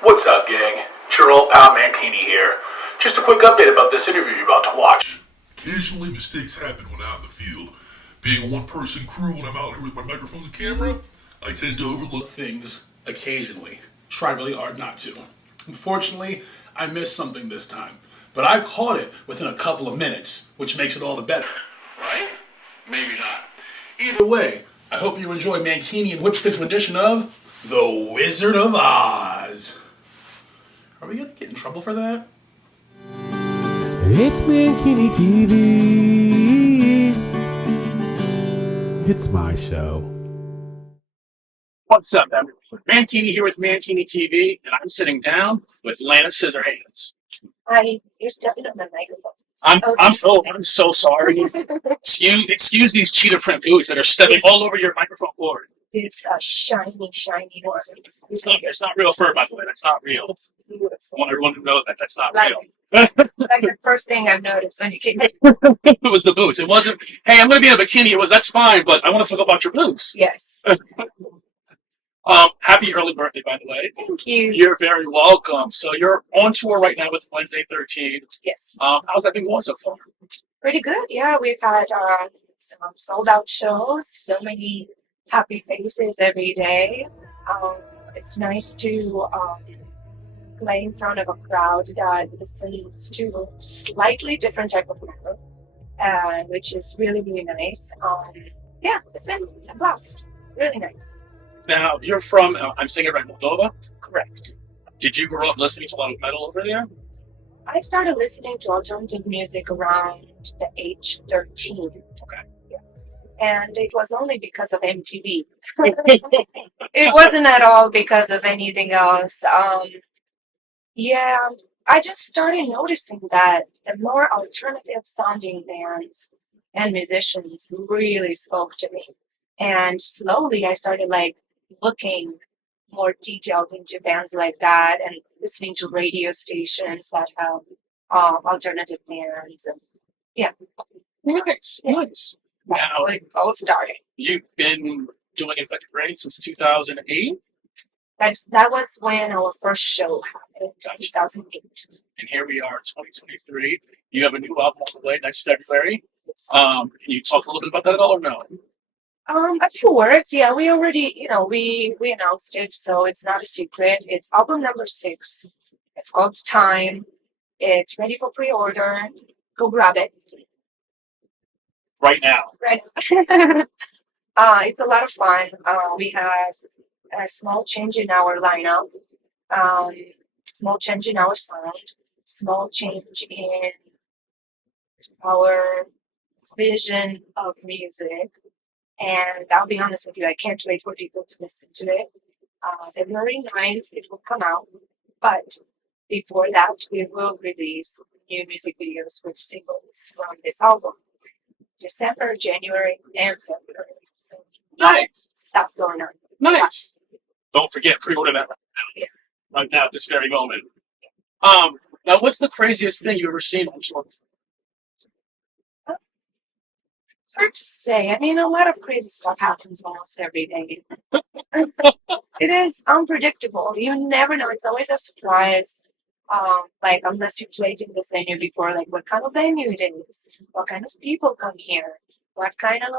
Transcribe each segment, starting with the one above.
What's up, gang? It's your old pal Mankini here. Just a quick update about this interview you're about to watch. Occasionally, mistakes happen when out in the field. Being a one-person crew when I'm out here with my microphone and camera, I tend to overlook things occasionally. Try really hard not to. Unfortunately, I missed something this time, but I caught it within a couple of minutes, which makes it all the better. Right? Maybe not. Either way, I hope you enjoy Mankini and Whip's edition of The Wizard of Oz. Are we gonna get in trouble for that? It's Mankini TV. It's my show. What's up, everyone? Mankini here with Mankini TV, and I'm sitting down with Lena Scissorhands. Hi, you're stepping on my microphone. I'm so sorry. Excuse these cheetah print boots that are stepping all over your microphone cord. This shiny one. It's not real fur, by the way. That's not real. Beautiful. I want everyone to know that that's not Like, real. like the first thing I've noticed when you came in. It was the boots. It wasn't. Hey, I'm gonna be in a bikini. It was. That's fine, but I want to talk about your boots. Yes. Happy early birthday, by the way. Thank you. You're very welcome. So you're on tour right now with Wednesday 13. Yes. How's that been going so far? Pretty good. Yeah, we've had some sold out shows, so many happy faces every day. It's nice to play in front of a crowd that listens to slightly different type of metal, which is really, really nice. Yeah, it's been a blast. Really nice. Now, you're from, I'm saying it right, Moldova? Correct. Did you grow up listening to a lot of metal over there? I started listening to alternative music around the age 13. Okay. Yeah. And it was only because of MTV. It wasn't at all because of anything else. Yeah, I just started noticing that the more alternative sounding bands and musicians really spoke to me. And slowly I started looking more detailed into bands like that and listening to radio stations that have alternative bands. And yeah. Nice, Yeah. nice. That's Now, how it all started. you've been doing Infected Brain since 2008, That was when our first show happened in 2008. and here we are in 2023. You have a new album on the way next February. Can you talk a little bit about that at all or no? A few words. Yeah, we already, we announced it, so it's not a secret. It's album number 6. It's called Time. It's ready for pre-order. Go grab it. Right now. Right. It's a lot of fun. We have a small change in our lineup, small change in our sound, small change in our vision of music. And I'll be honest with you, I can't wait for people to listen to it. February 9th, it will come out. But before that, we will release new music videos with singles from this album. December, January, and February. So Nice. stuff going on. Nice. Don't forget, pre-order that right now, at this very moment. Now, what's the craziest thing you've ever seen on tour? Hard to say. I mean, a lot of crazy stuff happens almost every day. It is unpredictable. You never know. It's always a surprise. Unless you played in this venue before, what kind of venue it is, what kind of people come here, what kind of,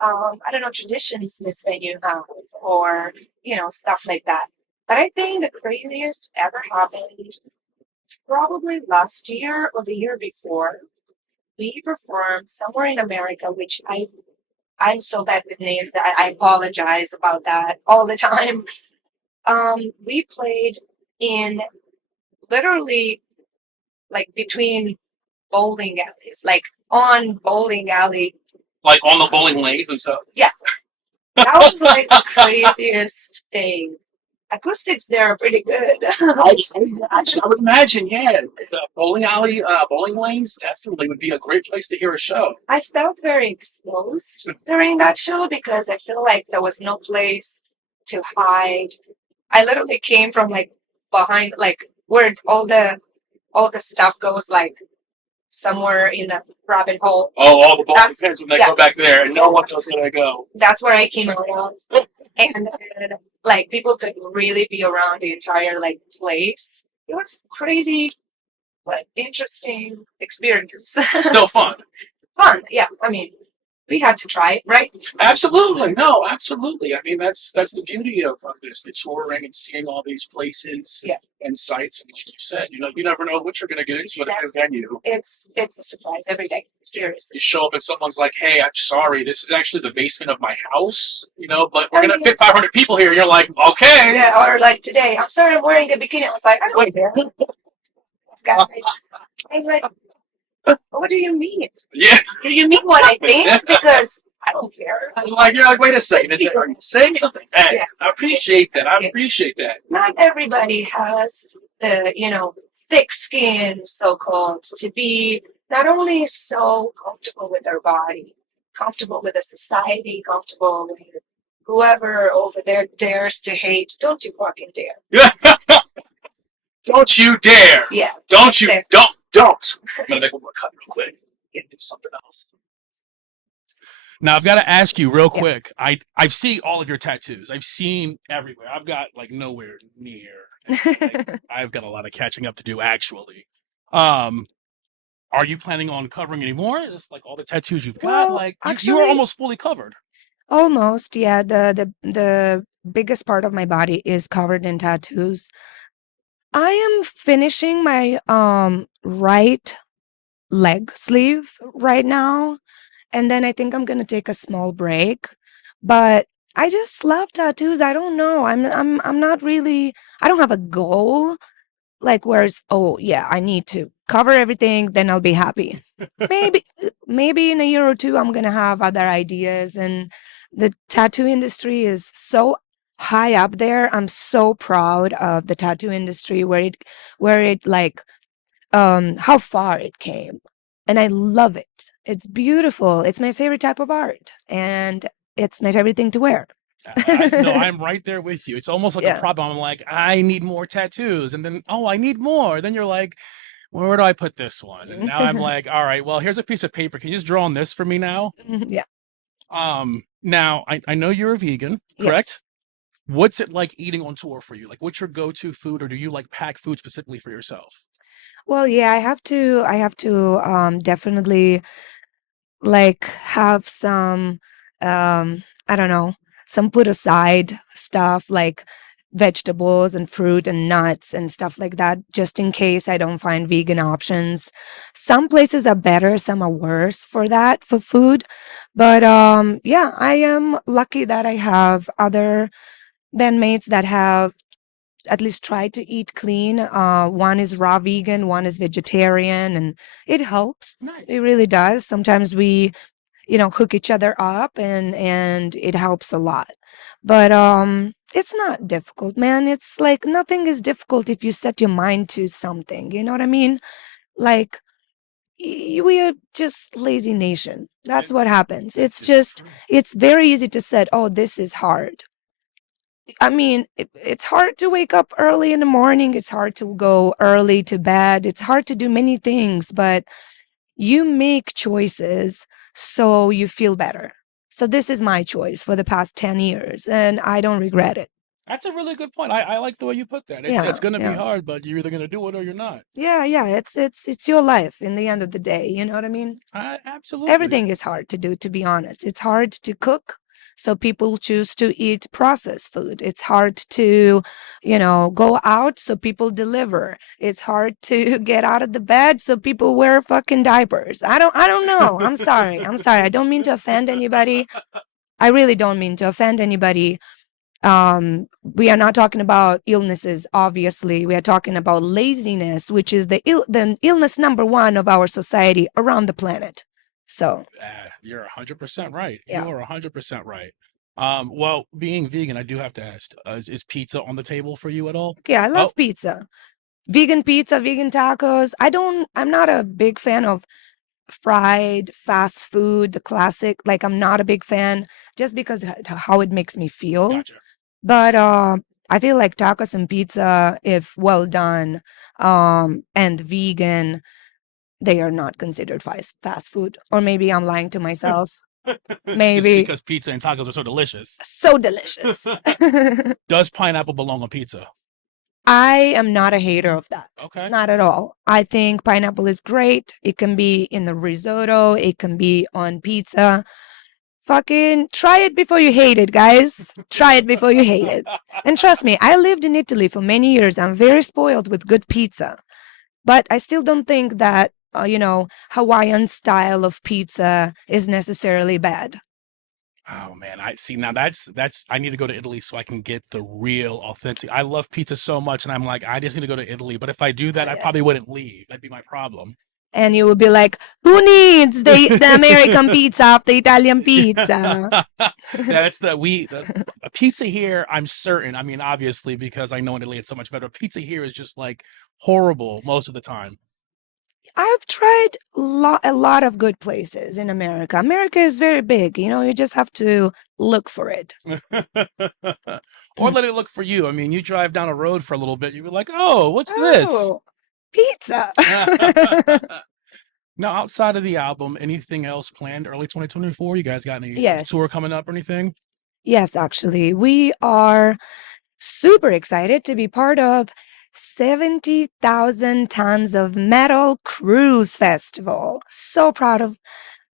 I don't know, traditions this venue has, or, stuff like that. But I think the craziest ever happened probably last year or the year before. We performed somewhere in America, which I'm so bad with names that I apologize about that all the time. We played in literally between bowling alleys, on bowling alley. Like on the bowling lanes and stuff? Yeah. That was the craziest thing. Acoustics there are pretty good. I would imagine, yeah. The bowling alley, bowling lanes definitely would be a great place to hear a show. I felt very exposed during that show because I feel like there was no place to hide. I literally came from behind, where all the stuff goes, somewhere in the rabbit hole. Oh, all the bowling That's- pins when they yeah. go back there, and no one knows where they go. That's where I came out of. and like people could really be around the entire like place. It was crazy but interesting experience. Still fun. Fun, yeah. I mean, we had to try it, right? Absolutely, no, absolutely. I mean, that's the beauty of this, the touring and seeing all these places Yeah. and sites. And like you said, you never know what you're going to get into at a venue. It's a surprise every day. Seriously. You show up and someone's like, "Hey, I'm sorry, this is actually the basement of my house," but we're going to fit 500 people here. And you're like, "Okay." Yeah, or like today, I'm sorry, I'm wearing a bikini. I was like, I don't care. This guy, I was like, what do you mean? Yeah. Do you mean what I think? Because I don't care. You're like, wait a second. Are you saying something? Hey, Yeah. I appreciate that. I appreciate that. Not everybody has the, thick skin, so called, to be not only so comfortable with their body, comfortable with the society, comfortable with whoever over there dares to hate. Don't you fucking dare. Don't you dare. Yeah. Don't you. Don't. I'm going to make one more cut real quick. Get do something else. Now I've got to ask you real quick. I've seen all of your tattoos. I've seen everywhere. I've got like nowhere near. I've got a lot of catching up to do actually. Are you planning on covering any more? Is this like all the tattoos you've got? Well, Like you are actually- almost fully covered. Almost, yeah. The biggest part of my body is covered in tattoos. I am finishing my right leg sleeve right now, and then I think I'm gonna take a small break. But I just love tattoos. I don't know. I'm not really. I don't have a goal like where it's, oh yeah, I need to cover everything, then I'll be happy. Maybe in a year or two I'm gonna have other ideas. And the tattoo industry is so high up there. I'm so proud of the tattoo industry where it like how far it came. And I love it. It's beautiful. It's my favorite type of art. And it's my favorite thing to wear. No, I'm right there with you. It's almost like a problem. I'm like, I need more tattoos, and then I need more. Then you're like, well, where do I put this one? And now I'm like, all right, well, here's a piece of paper. Can you just draw on this for me now? Yeah. Now I know you're a vegan, correct? Yes. What's it like eating on tour for you? Like, what's your go-to food, or do you like pack food specifically for yourself? Well, yeah, I have to definitely like have some I don't know, some put aside stuff like vegetables and fruit and nuts and stuff like that, just in case I don't find vegan options. Some places are better, some are worse for that, for food. But yeah, I am lucky that I have other bandmates that have at least tried to eat clean. One is raw vegan, one is vegetarian, and it helps. Nice. It really does. Sometimes we, hook each other up, and it helps a lot. But it's not difficult, man. It's like nothing is difficult if you set your mind to something. You know what I mean? Like we are just lazy nation. That's what happens. It's very easy to say, oh, this is hard. I mean, it's hard to wake up early in the morning. It's hard to go early to bed. It's hard to do many things, but you make choices so you feel better. So this is my choice for the past 10 years, and I don't regret it. That's a really good point. I like the way you put that. It's going to be hard, but you're either going to do it or you're not. Yeah, it's your life in the end of the day. You know what I mean? Absolutely. Everything is hard to do, to be honest. It's hard to cook, so people choose to eat processed food. It's hard to, go out, so people deliver. It's hard to get out of the bed, so people wear fucking diapers. I don't know. I'm sorry. I don't mean to offend anybody. I really don't mean to offend anybody. We are not talking about illnesses, obviously. We are talking about laziness, which is the illness number one of our society around the planet. So you're 100% right. Yeah. You are 100% right. Well, being vegan, I do have to ask: is pizza on the table for you at all? yeah, I love pizza, vegan tacos. I'm not a big fan of fried fast food, the classic. Like, I'm not a big fan just because how it makes me feel. Gotcha. But I feel like tacos and pizza, if well done, and vegan, they are not considered fast food. Or maybe I'm lying to myself. Just Maybe. because pizza and tacos are so delicious. So delicious. Does pineapple belong on pizza? I am not a hater of that. Okay. Not at all. I think pineapple is great. It can be in the risotto, it can be on pizza. Fucking try it before you hate it, guys. Try it before you hate it. And trust me, I lived in Italy for many years. I'm very spoiled with good pizza. But I still don't think that, Hawaiian style of pizza is necessarily bad. Oh man, I see now that's I need to go to Italy so I can get the real authentic. I love pizza so much and I'm like I just need to go to Italy, but if I do that I Yeah. probably wouldn't leave. That'd be my problem. And you would be like, who needs the American pizza of the Italian pizza? That's the a pizza here, I'm certain. I mean, obviously because I know in Italy it's so much better. Pizza here is just like horrible most of the time. I've tried a lot of good places in America. America is very big, you just have to look for it. Or let it look for you. I mean, you drive down a road for a little bit, you'd be like, "Oh, what's this?" Oh, pizza. Now, outside of the album, anything else planned early 2024? You guys got any tour Yes. coming up or anything? Yes, actually. We are super excited to be part of 70,000 Tons of Metal Cruise Festival. So proud of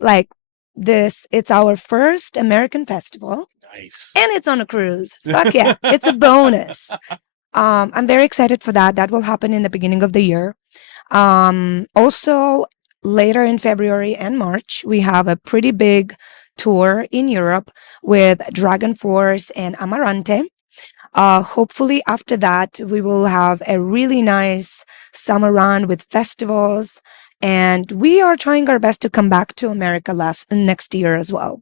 like this. It's our first American festival Nice. and it's on a cruise. Fuck yeah. It's a bonus. I'm very excited for that. That will happen in the beginning of the year. Also, later in February and March, we have a pretty big tour in Europe with Dragon Force and Amarante. Hopefully, after that, we will have a really nice summer run with festivals. And we are trying our best to come back to America next year as well.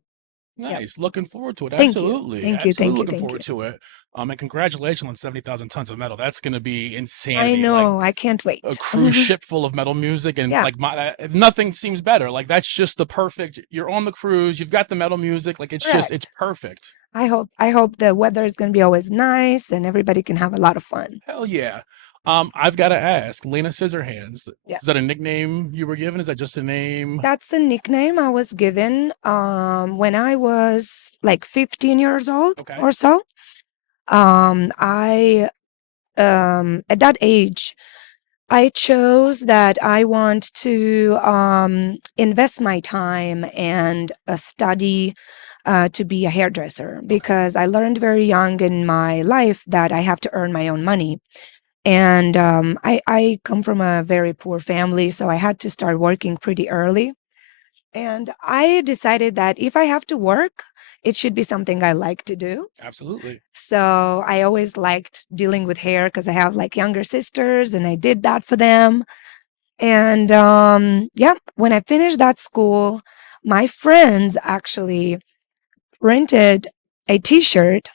Yep. Nice. Looking forward to it. Thank you. Absolutely. Thank you. Absolutely Thank you. looking Thank forward you. to it. And congratulations on 70,000 tons of metal. That's going to be I insanity. Like know. I can't wait. a cruise ship full of metal music and Yeah. like nothing seems better. Like that's just the perfect. You're on the cruise, you've got the metal music, like it's just it's Correct. perfect. I hope the weather is going to be always nice and everybody can have a lot of fun. Hell yeah. I've got to ask, Lena Scissorhands, Yeah. is that a nickname you were given? Is that just a name? That's a nickname I was given when I was like 15 years old Okay. or so. I at that age I chose that I want to invest my time and study to be a hairdresser Okay. because I learned very young in my life that I have to earn my own money. And I come from a very poor family, so I had to start working pretty early. And I decided that if I have to work, it should be something I like to do. Absolutely. So I always liked dealing with hair because I have like younger sisters and I did that for them. And yeah, when I finished that school, my friends actually rented a t-shirt.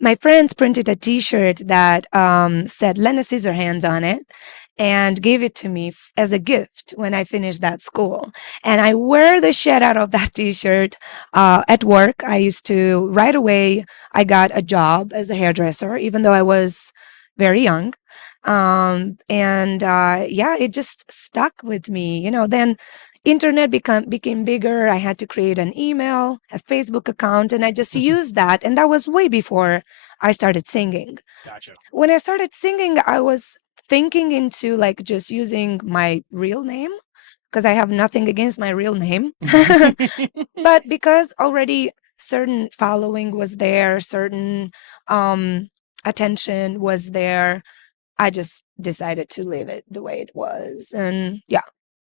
My friends printed a t-shirt that said Lena Scissorhands on it and gave it to me as a gift when I finished that school. And I wear the shit out of that t-shirt at work. I used to, right away, I got a job as a hairdresser, even though I was very young. And yeah, it just stuck with me. Then internet became bigger. I had to create an email, a Facebook account, and I just used that. And that was way before I started singing. Gotcha. When I started singing, I was thinking into like just using my real name because I have nothing against my real name. But because already certain following was there, certain attention was there, I just decided to leave it the way it was. And yeah,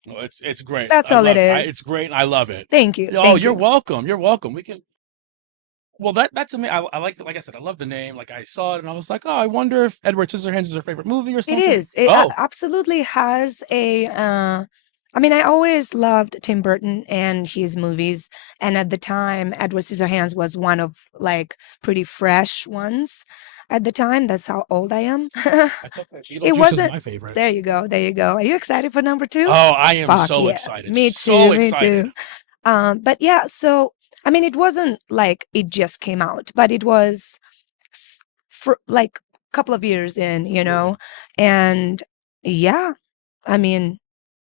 Well, it's great. that's all it It's is. great and I love it. Thank you. Oh, Thank you're you. welcome. You're welcome. We can well that's me. I like I said, I love the name. Like I saw it and I was like, oh, I wonder if Edward Scissorhands is her favorite movie or It something. is. It Oh, absolutely has a. I mean, I always loved Tim Burton and his movies, and at the time, Edward Scissorhands was one of like pretty fresh ones. At the time, that's how old I am. that's okay. It Beetlejuice is wasn't. my favorite. There you go. There you go. Are you excited for number two? Oh, I am Fuck so yeah. excited. Me So too. Me excited. too. But yeah. So I mean, it wasn't like it just came out, but it was for like a couple of years in, Absolutely. and yeah, I mean,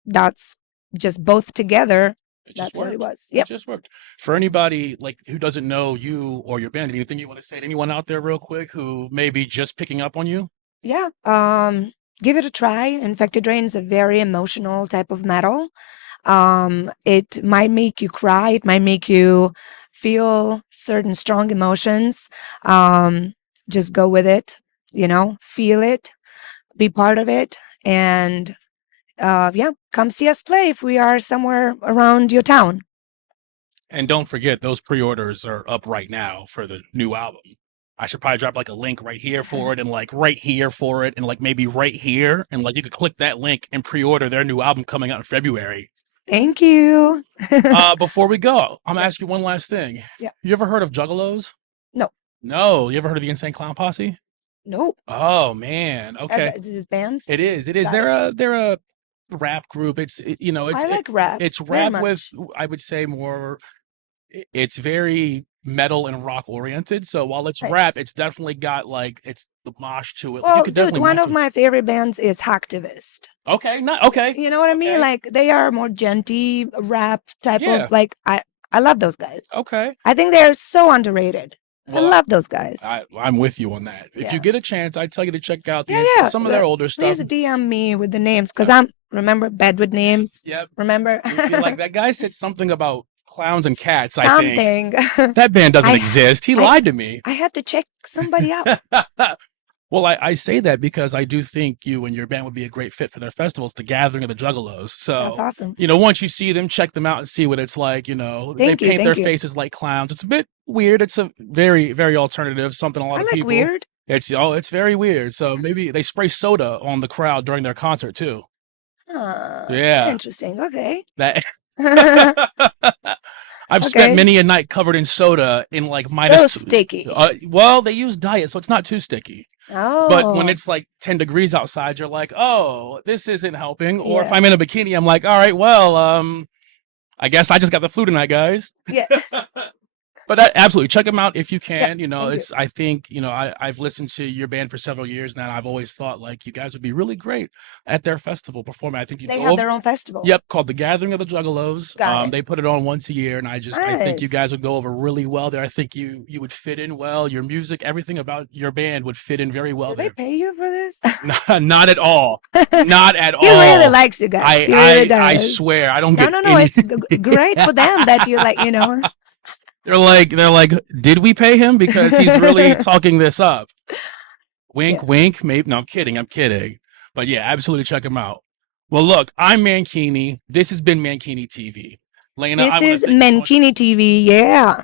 that's just both together. It just That's what it worked. was. It Yep. just worked. For anybody like who doesn't know you or your band, anything you want to say to anyone out there real quick who may be just picking up on you? Yeah. Give it a try. Infected Rain is a very emotional type of metal. It might make you cry. It might make you feel certain strong emotions. Just go with it, feel it, be part of it. And yeah, come see us play if we are somewhere around your town. And don't forget, those pre-orders are up right now for the new album. I should probably drop like a link right here for it and like right here for it and like maybe right here. And like you could click that link and pre-order their new album coming out in February. Thank you. Before we go, I'm gonna Yeah. ask you one last thing. Yeah. You ever heard of Juggalos? No. No. You ever heard of the Insane Clown Posse? Nope. Oh man. Okay. This is bands? It is. It is. Got They're a rap group. It's I like rap. it's very rap much. with, I would say, more. It's very metal and rock oriented. So while it's rap, Nice. it's definitely got like it's the mosh to it. Like, you Well, could dude, definitely one mosh of to it. my favorite bands is Hacktivist. Okay. Not okay. You know what I mean? Okay. Like they are more genty rap type Yeah. of like I love those guys. Okay. I think they're so underrated. I Well, love those guys. I'm with you on that. If you Yeah. get a chance, I'd tell you to check out some of Yeah. their older stuff. Please DM me with the names because I'm remember bad with names. Yep. Remember? We feel like that guy said something about clowns and cats, I think. Something. That band doesn't I- exist. He lied to me. I had to check somebody out. Well, I say that because I do think you and your band would be a great fit for their festivals, the Gathering of the Juggalos. So, That's awesome. once you see them, check them out and see what it's like. They Thank you, paint their thank you. faces like clowns. It's a bit weird. It's a very, very alternative, something a lot I of like people. weird. It's very weird. So maybe they spray soda on the crowd during their concert too. Yeah. Interesting. Okay. That I've Okay. spent many a night covered in soda in like So minus. sticky. Well, they use diet, so it's not too sticky. Oh. But when it's like 10 degrees outside, you're like, oh, this isn't helping. Or if Yeah. I'm in a bikini, I'm like, all right, well, I guess I just got the flu tonight, guys. Yeah. But absolutely, check them out if you can. thank you. It's. I think I've listened to your band for several years now. And I've always thought like you guys would be really great at their festival performing. I think you'd They go have over- their own festival. Yep, called the Gathering of the Juggalos. Got it. They put it on once a year, and I think you Nice. guys would go over really well there. I think you would fit in well. Your music, everything about your band would fit in very well Do they there. pay you for this? Not at all. Not at all. He really likes you guys. He really does. I swear, I don't No, get no, no. any. It's great for them that you like, They're like, did we pay him because he's really talking this up? Wink, Yeah. wink. Maybe no, I'm kidding. But yeah, absolutely check him out. Well, look, I'm Mankini. This has been Mankini TV. Lena, This I wanna is thank you so much- Mankini TV. Yeah.